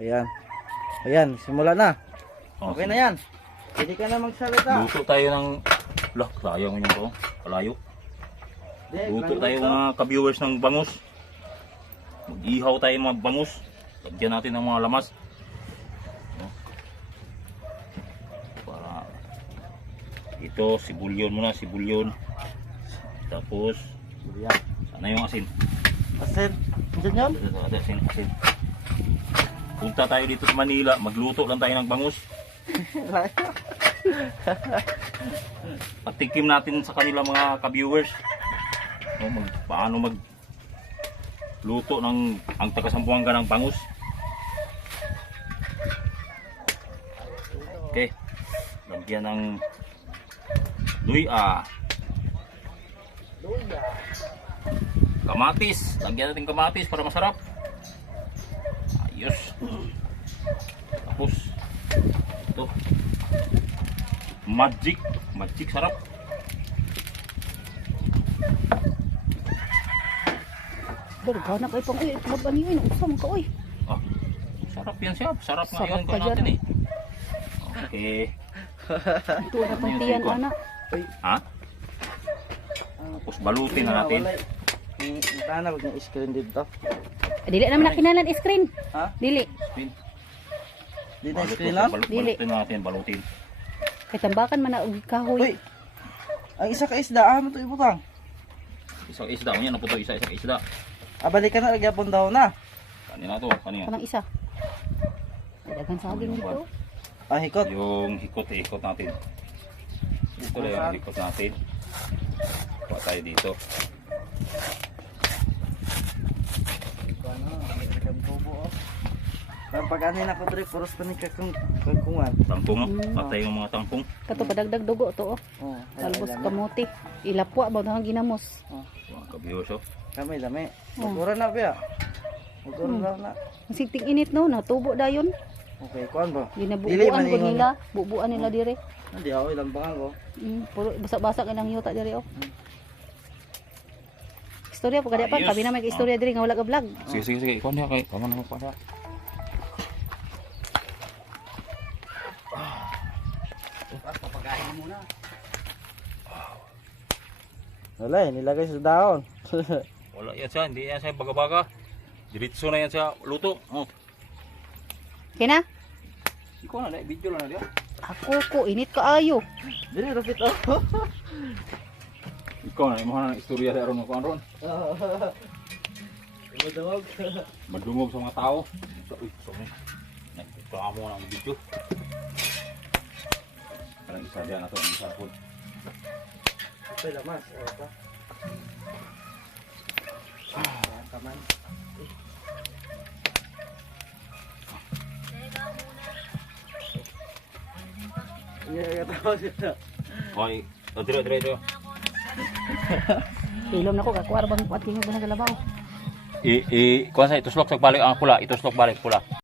Ayan. Ayan, simula na. Okay na yan. Hindi ka na magsalita. Luto tayo ng... Lah, sayang yun po. Kalayo. Luto tayo mga ka-viewers ng bangus. Mag-ihaw tayo mga bangus. Lagyan natin ng mga lamas. Para... Ito, sibulyon muna, sibulyon. Tapos... Sana yung asin. Asin? Diyan yun? Asin, asin. Punta tayo dito sa Manila, magluto lang tayo ng bangus. Patikim natin sa kanila mga ka-viewers. Paano magluto ng ang taga-Zamboanga ng bangus. Okay. Lagyan ng luya. Kamatis. Lagyan natin kamatis para masarap. Ayos. Tapos ito. Magic. Magic sarap. Bergana kayo pang uy, magani yun, usam ka uy. Ah, sarap yan siya. Sarap nga Sarap yan ka natin dyan. eh. Okay. Ito na pang tiyan, anak. Ha? Tapos balutin na natin. Yung tanawag ng screen dito. Dili naman nakinalan screen. Ha? Dili. Spin. Di na screen lang? Dili. Balutin natin, balutin. Kay tambakan man na og kahoy. Uy! Ang isa ka isda, mo ito ibutang. Isang isda. Yan na po ito. Isang isda. Balik ka na, lagyan daw na. Kanina to. Kanina. Kanang isa. Ay, daghang saging dito. Hikot. Yung hikot natin. Ito lang yung hikot natin. Kuha tayo dito. Pag ano na ko dre, puros pa ni kagkungan. Tangkong. Patay yung mga tangkong. Kato padagdag dugo to oh. Oh, Talbos kamuti. Ilapwa ba nang ginamos. Mga ka-viewers oh. Kami, dami. Magkura na ba? Magkura na. Ang sigting init no, natubo dayon. Okay, kuhan ba? Ginabubuan ko nila, bubuan nila dire. Hindi ako, ilang bangang ko. Puro basa-basa ka lang yuta dire oh. Istorya po kada pa, Ayos. kami na may istorya dire nga wala ka vlog. Sige, sige, sige. Ikuha niya kay. Tama na ko pa. Wala, nilagay sa daon. Wala yan siya. Hindi yan siya baga-baga. Diretso na yan siya luto. Oh. Kina? Ikaw na dahil. Video lang na diya. Ako ko init kaayo. Dili, rapit ako. Ikaw na. Imahan na istorya sa aron ng kuhan ron. Madawag. Madungog sa mga tao. Uy, sorry. Nagpapaka mo na ang video. Parang isa dyan na ito. Ang isa po. Ito lamas. Ano pa? Ayan ka man. Iya, tahu siya. Okay. Dito. Ilom na ko kakuha bang patingin ba na dalabaw. Kuha sa ituslok sa balik ang pula. Ituslok balik pula.